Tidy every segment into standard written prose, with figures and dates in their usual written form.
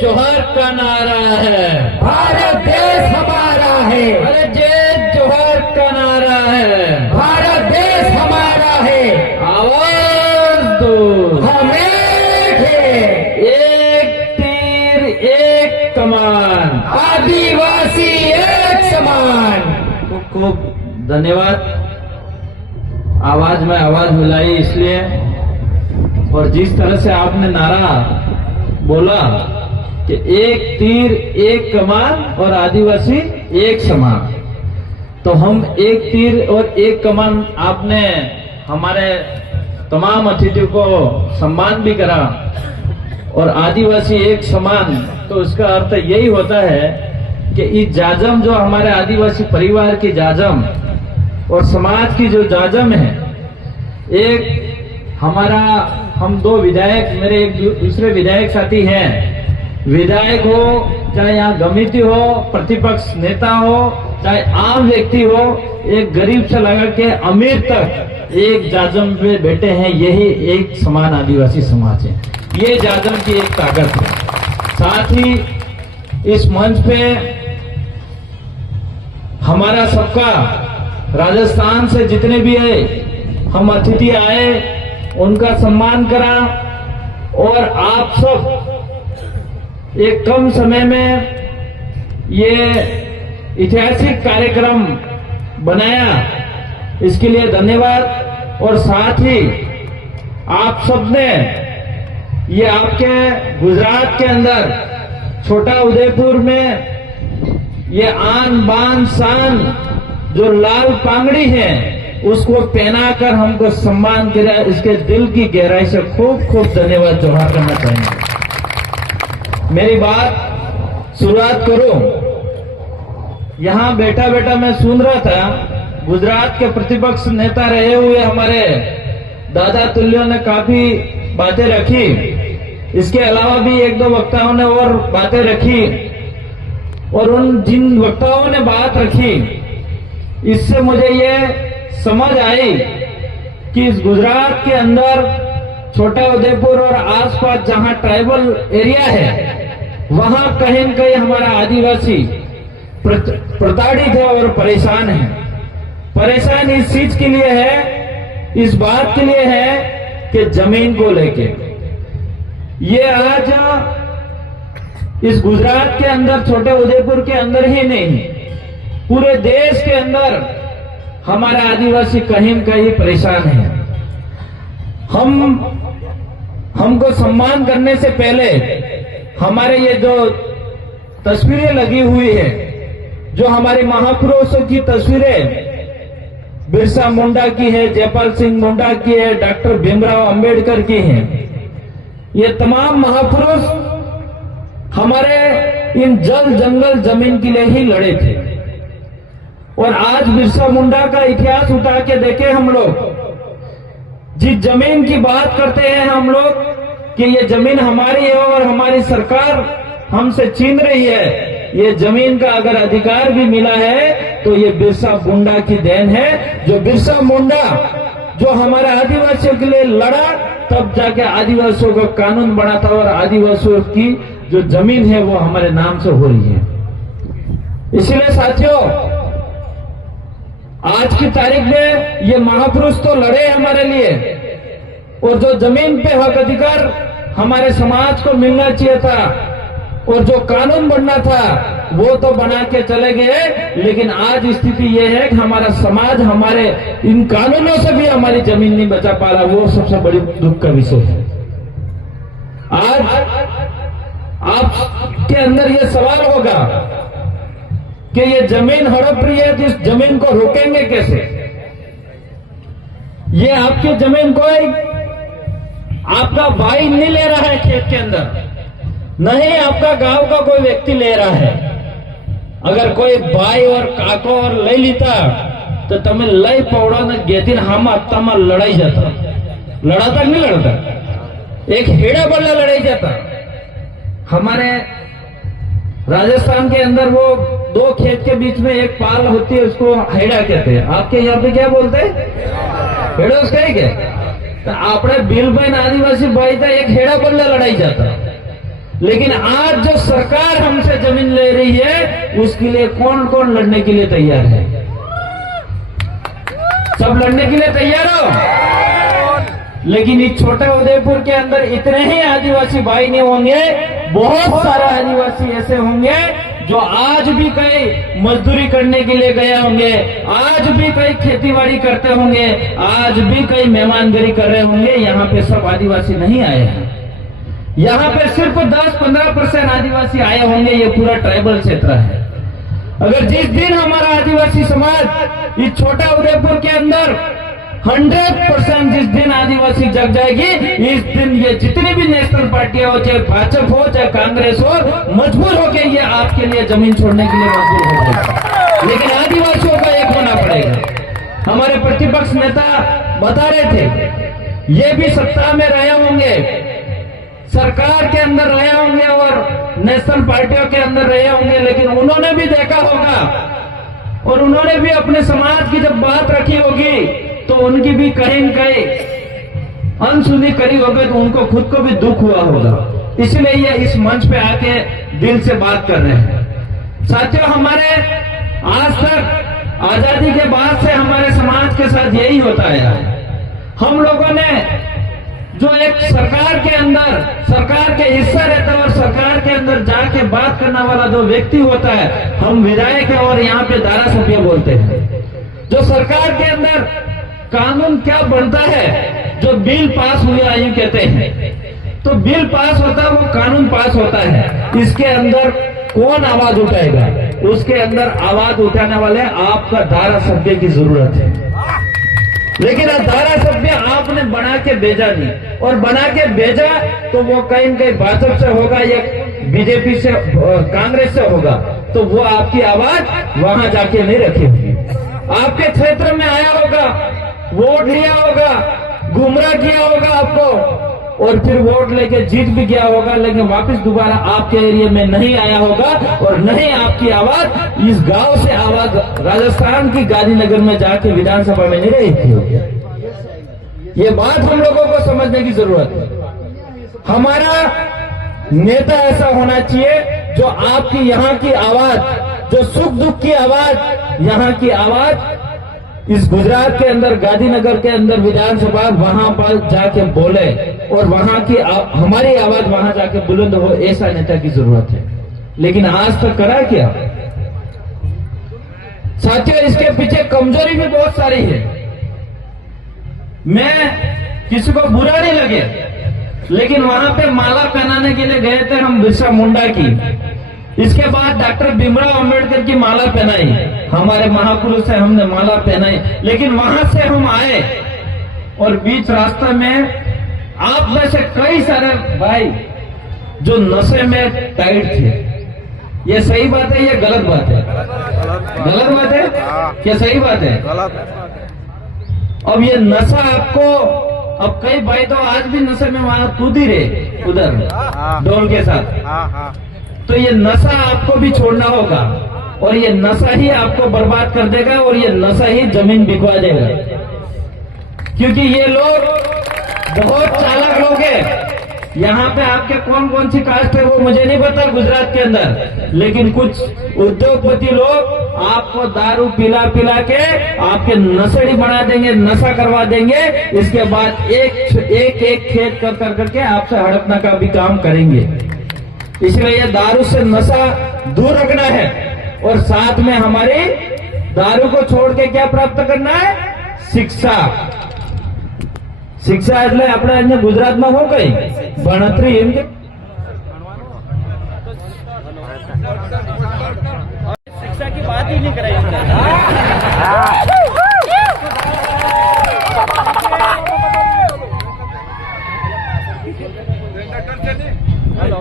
जोहर का नारा है, भारत देश हमारा है, अरे जय जोहर का नारा है, भारत देश हमारा है, आवाज दो हम एक है, एक तीर एक कमान। आदिवासी एक समान। खूब खूब धन्यवाद। आवाज में आवाज मिलाई इसलिए, और जिस तरह से आपने नारा बोला कि एक तीर एक कमान और आदिवासी एक समान, तो हम एक तीर और एक कमान, आपने हमारे तमाम अतिथियों को सम्मान भी करा, और आदिवासी एक समान, तो इसका अर्थ यही होता है कि इस जाजम जो हमारे आदिवासी परिवार की जाजम और समाज की जो जाजम है, एक हमारा, हम दो विधायक, मेरे एक दूसरे विधायक साथी हैं, विधायक हो चाहे यहाँ गमिती हो, प्रतिपक्ष नेता हो चाहे आम व्यक्ति हो, एक गरीब से लगा के अमीर तक एक जाजम पे बैठे हैं। यही एक समान आदिवासी समाज है, ये जाजम की एक ताकत है। साथ ही इस मंच पे हमारा सबका, राजस्थान से जितने भी है हम अतिथि आए, उनका सम्मान करा, और आप सब एक कम समय में ये ऐतिहासिक कार्यक्रम बनाया, इसके लिए धन्यवाद। और साथ ही आप सबने ये आपके गुजरात के अंदर छोटा उदयपुर में ये आन बान शान जो लाल पागड़ी है उसको पहनाकर हमको सम्मान किया, इसके दिल की गहराई से खूब खूब धन्यवाद जोहार करना चाहेंगे। मेरी बात शुरुआत करूं, यहां बैठा बैठा मैं सुन रहा था, गुजरात के प्रतिपक्ष नेता रहे हुए हमारे दादा तुल्यों ने काफी बातें रखी, इसके अलावा भी एक दो वक्ताओं ने और बातें रखी, और उन जिन वक्ताओं ने बात रखी इससे मुझे ये समझ आई कि इस गुजरात के अंदर छोटा उदयपुर और आसपास जहां ट्राइबल एरिया है, वहां कहीं न कहीं हमारा आदिवासी प्रताड़ित है और परेशान है। परेशान इस चीज के लिए है, इस बात के लिए है कि जमीन को लेके ये आज इस गुजरात के अंदर, छोटे उदयपुर के अंदर ही नहीं, पूरे देश के अंदर हमारा आदिवासी कहीं न कहीं परेशान है। हमको सम्मान करने से पहले हमारे ये जो तस्वीरें लगी हुई है, जो हमारे महापुरुषों की तस्वीरें, बिरसा मुंडा की है, जयपाल सिंह मुंडा की है, डॉक्टर भीमराव अंबेडकर की है, ये तमाम महापुरुष हमारे इन जल जंगल जमीन के लिए ही लड़े थे। और आज बिरसा मुंडा का इतिहास उठा के देखें हम लोग, जिस जमीन की बात करते हैं हम लोग कि ये जमीन हमारी है और हमारी सरकार हमसे छीन रही है, ये जमीन का अगर अधिकार भी मिला है तो ये बिरसा मुंडा की देन है। जो बिरसा मुंडा जो हमारे आदिवासियों के लिए लड़ा, तब जाके आदिवासियों का कानून बना था और आदिवासियों की जो जमीन है वो हमारे नाम से हो रही है। इसलिए साथियों, आज की तारीख में ये महापुरुष तो लड़े हमारे लिए, और जो जमीन पे हक अधिकार हमारे समाज को मिलना चाहिए था और जो कानून बनना था वो तो बना के चले गए, लेकिन आज स्थिति ये है कि हमारा समाज हमारे इन कानूनों से भी हमारी जमीन नहीं बचा पा रहा। वो सबसे बड़ी दुख का विषय है। आज आपके अंदर ये सवाल होगा कि ये जमीन हड़प रही है, तो इस जमीन को रोकेंगे कैसे? ये आपकी जमीन कोई आपका भाई नहीं ले रहा है खेत के अंदर, नहीं आपका गांव का कोई व्यक्ति ले रहा है। अगर कोई भाई और काको और ले लेता तो तमें लई पौड़ा ने गेतीन हम हत्ता में लड़ाई जाता, लड़ाता नहीं लड़ता, एक हेड़ा बल्ला लड़ाई जाता। हमारे राजस्थान के अंदर वो दो खेत के बीच में एक पाल होती है, उसको हेड़ा कहते हैं। आपके यहाँ पे क्या बोलते हैं? हेड़ा उसका ही क्या? तो आपने बिल बहन आदिवासी भाई था एक हेड़ा बल्ला लड़ाई जाता। लेकिन आज जो सरकार हमसे जमीन ले रही है उसके लिए कौन कौन लड़ने के लिए तैयार है? सब लड़ने के लिए तैयार हो। लेकिन इस छोटा उदयपुर के अंदर इतने ही आदिवासी भाई नहीं होंगे, बहुत सारे आदिवासी ऐसे होंगे जो आज भी कई मजदूरी करने के लिए गए होंगे, आज भी कई खेतीबाड़ी करते होंगे, आज भी कई मेहमानगिरी कर रहे होंगे। यहाँ पे सब आदिवासी नहीं आए हैं, यहाँ पे सिर्फ 10-15% आदिवासी आए होंगे। ये पूरा ट्राइबल क्षेत्र है। अगर जिस दिन हमारा आदिवासी समाज इस छोटा उदयपुर के अंदर 100% जिस दिन आदिवासी जग जाएगी, इस दिन ये जितनी भी नेशनल पार्टियां हो, चाहे भाजपा हो चाहे कांग्रेस हो, मजबूर होकर ये आपके लिए जमीन छोड़ने के लिए मजबूर हो जाएगी। लेकिन आदिवासियों का एक होना पड़ेगा। हमारे प्रतिपक्ष नेता बता रहे थे, ये भी सत्ता में रहे होंगे, सरकार के अंदर रहे होंगे और नेशनल पार्टियों के अंदर रहे होंगे, लेकिन उन्होंने भी देखा होगा और उन्होंने भी अपने समाज की जब बात रखी होगी तो उनकी भी कहीं न कहीं अनसुनी करी होगी, तो उनको खुद को भी दुख हुआ होगा। इसलिए ये इस मंच पे आके दिल से बात कर रहे हैं। साथियों, हमारे आज तक आजादी के बाद से हमारे समाज के साथ यही होता है। हम लोगों ने जो एक सरकार के अंदर सरकार के हिस्सा रहता है और सरकार के अंदर जाके बात करने वाला जो व्यक्ति होता है, हम विधायक है और यहाँ पे धारा सभ्य बोलते हैं। जो सरकार के अंदर कानून क्या बनता है, जो बिल पास हुए आयु कहते हैं, तो बिल पास होता है, वो कानून पास होता है। इसके अंदर कौन आवाज उठाएगा? उसके अंदर आवाज उठाने वाले आपका धारा सभ्य की जरूरत है। लेकिन धारा सभ्य आपने बना के भेजा नहीं, और बना के भेजा तो वो कहीं न कहीं भाजपा से होगा या बीजेपी से कांग्रेस से होगा, तो वो आपकी आवाज वहां जाके नहीं रखेगी। आपके क्षेत्र में आया होगा, वोट लिया होगा, गुमराह किया होगा आपको, और फिर वोट लेके जीत भी गया होगा, लेकिन वापस दोबारा आपके एरिया में नहीं आया होगा और नहीं आपकी आवाज इस गांव से आवाज राजस्थान की गांधीनगर में जाके विधानसभा में नहीं रही थी। ये बात हम लोगों को समझने की जरूरत है। हमारा नेता ऐसा होना चाहिए जो आपकी यहाँ की आवाज, जो सुख दुख की आवाज, यहाँ की आवाज इस गुजरात के अंदर गांधीनगर के अंदर विधानसभा वहां पर जाके बोले और वहां की हमारी आवाज वहां जाके बुलंद हो, ऐसा नेता की जरूरत है। लेकिन आज तक करा क्या? साथियों, इसके पीछे कमजोरी भी बहुत सारी है। मैं किसी को बुरा नहीं लगे, लेकिन वहां पे माला पहनाने के लिए गए थे हम बिरसा मुंडा की। इसके बाद डॉक्टर भीमराव अंबेडकर की माला पहनाई, हमारे महापुरुष है, हमने माला पहनाई। लेकिन वहां से हम आए और बीच रास्ते में आप में से कई सारे भाई जो नशे में टाइट थे। ये सही बात है, ये गलत बात है? गलत बात है क्या सही बात है? अब ये नशा आपको, अब कई भाई तो आज भी नशे में वहां कूद ही रहे उधर डोल के साथ। तो ये नशा आपको भी छोड़ना होगा और ये नशा ही आपको बर्बाद कर देगा और ये नशा ही जमीन बिकवा देगा। क्योंकि ये लोग बहुत चालाक लोग हैं। यहाँ पे आपके कौन कौन सी कास्ट है वो मुझे नहीं पता गुजरात के अंदर, लेकिन कुछ उद्योगपति लोग आपको दारू पिला पिला के आपके नशेड़ी बना देंगे, नशा करवा देंगे। इसके बाद एक खेत कर करके आपसे हड़पना का भी काम करेंगे। इसलिए ये दारू से नशा दूर रखना है और साथ में हमारी दारू को छोड़ के क्या प्राप्त करना है? शिक्षा। शिक्षा એટલે આપણે અહીંયા ગુજરાતમાં શું કઈ ભણતરી એમ કે शिक्षा की बात ही नहीं कराई। हेलो,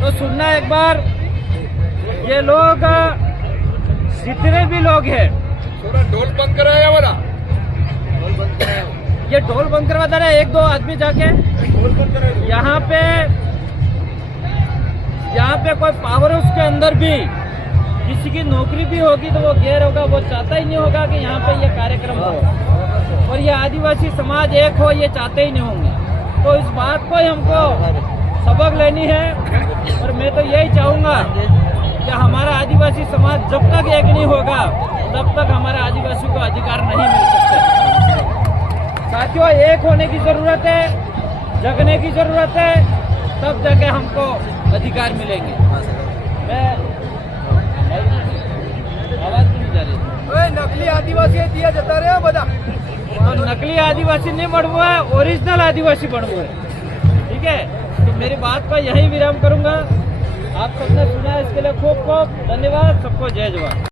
तो सुनना एक बार, ये लोग जितने भी लोग हैं, ढोल बंद कराया हमारा, ये ढोल बंद करवा दे रहे हैं। एक दो आदमी जाके यहाँ पे कोई पावर उसके अंदर भी किसी की नौकरी भी होगी तो वो गैर होगा, वो चाहता ही नहीं होगा कि यहाँ पे ये कार्यक्रम हो। और ये आदिवासी समाज एक हो, ये चाहते ही नहीं होंगे। तो इस बात को ही हमको सबक लेनी है। और मैं तो यही चाहूँगा कि हमारा आदिवासी समाज जब तक एक नहीं होगा तब तक हमारे आदिवासी को अधिकार नहीं मिल सकते। साथियों, एक होने की जरूरत है, जगने की जरूरत है, तब जाके हमको अधिकार मिलेंगे। मैं आवाज नहीं जा रही। नकली आदिवासी दिया जाता रहे बता। तो नकली आदिवासी नहीं बनवो है, ओरिजिनल आदिवासी बनवो है। ठीक है, तो मेरी बात पर यही विराम करूंगा। आप सबने सुना, इसके लिए खूब खूब धन्यवाद। सबको जय जवान।